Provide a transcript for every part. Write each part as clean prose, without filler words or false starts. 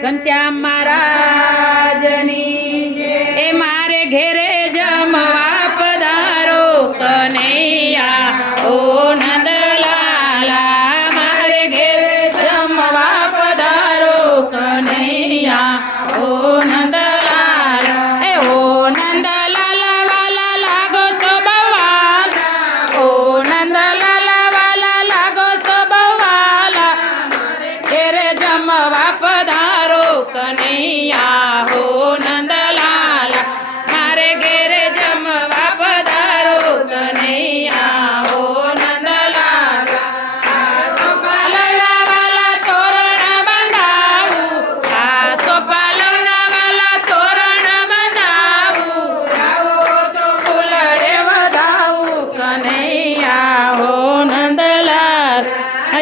ઘનશ્યામ મહારાજની એ મારે ઘેરે જમવા પધારો કનૈયા ઓ નંદલાલા મારે ઘેરે જમવા પધારો કનૈયા ઓ નંદલાલા એ ઓ નંદલાલા વાલા લાગો તો બવાલા ઓ નંદલાલા વાલા લાગો તો બવાલા ઘેરે જમવા પધારો કનૈયા હો નંદલાલા મારે ઘેરે જમવા પધારો કનૈયા હો નંદલાલા આ સોપાલના વાલા તોરણ બંધાવું આ સોપાલના વાલા તોરણ બંધાવું આવો તો ફૂલડે વધાવું કનૈયા હો નંદલાલ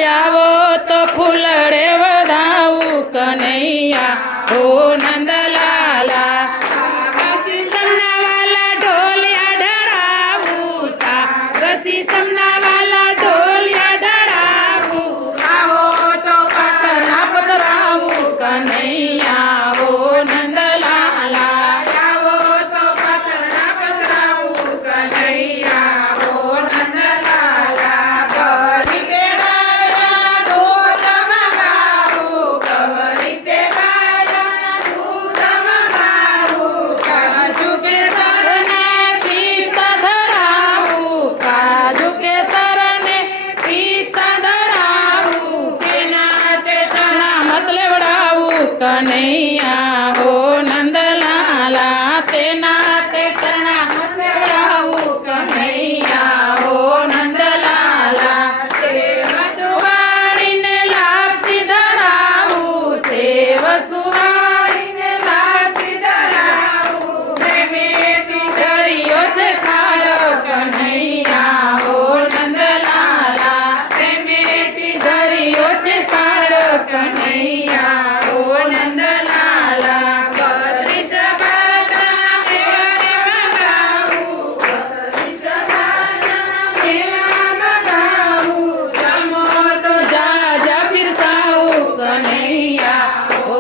આવો તો ફૂલડે વધાવું કનૈયા હો નંદલાલા સાગસી સમના વાલા ઢોલિયા ઢળાવું સાગસી સમના વાલા ઢોલિયા ઢળાવું આવો તો પાતળા પતરાવું કનૈયા હો નંદલાલા આવો તો પાતળા પતરાવું કનૈયા હો નંદલાલા ગરી તે ગાયા દૂધ મંગાવું ગરી તે ગાયા દૂધ મંગાવું કાજુ કેસરને પીસા ધરાવું કાજુ કેસરને પીસા ધરાવું તેના તે સણા મત લેવડાવું કનૈયા હો નંદલાલા તેના તે સણા મત લેવડાવું કનૈયા હો નંદલાલા સેવ સુવાળીને લાપસી ધરાવું સેવ સુવાળીને લાપસી ધરાવું પ્રેમેથી ધરિયો છે ખાયો કનૈયા હો નંદલાલા પ્રેમેથી ધરિયો છે ખાયો કનૈયા હો નંદલાલા બત્રીસ બાદના ઘેરે મંગાવું બત્રીસ બાદના ઘેરે મંગાવું જમો તો જા જા પીરસાવું કનૈયા હો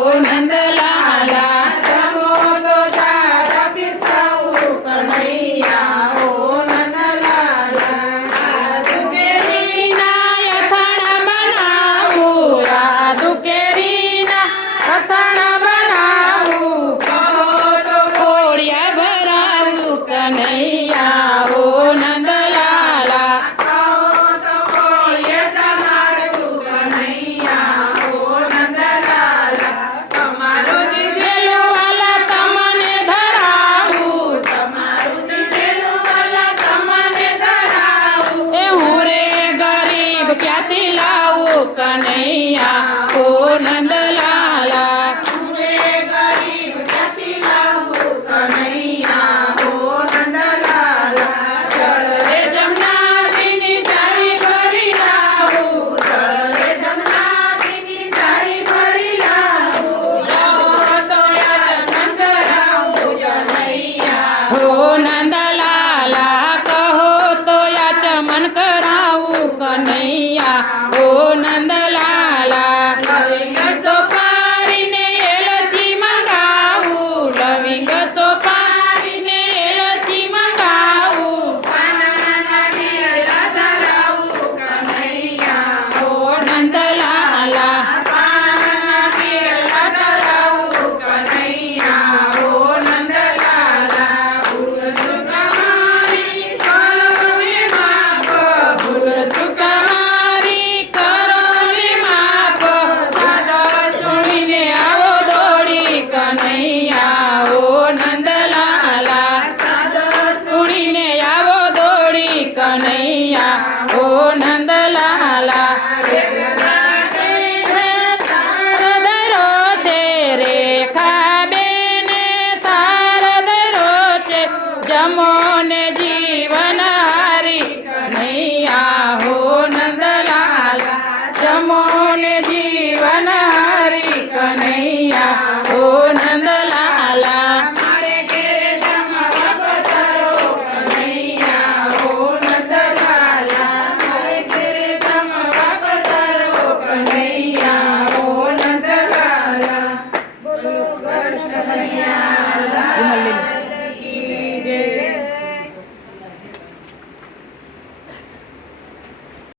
વિમલ લઈ લે.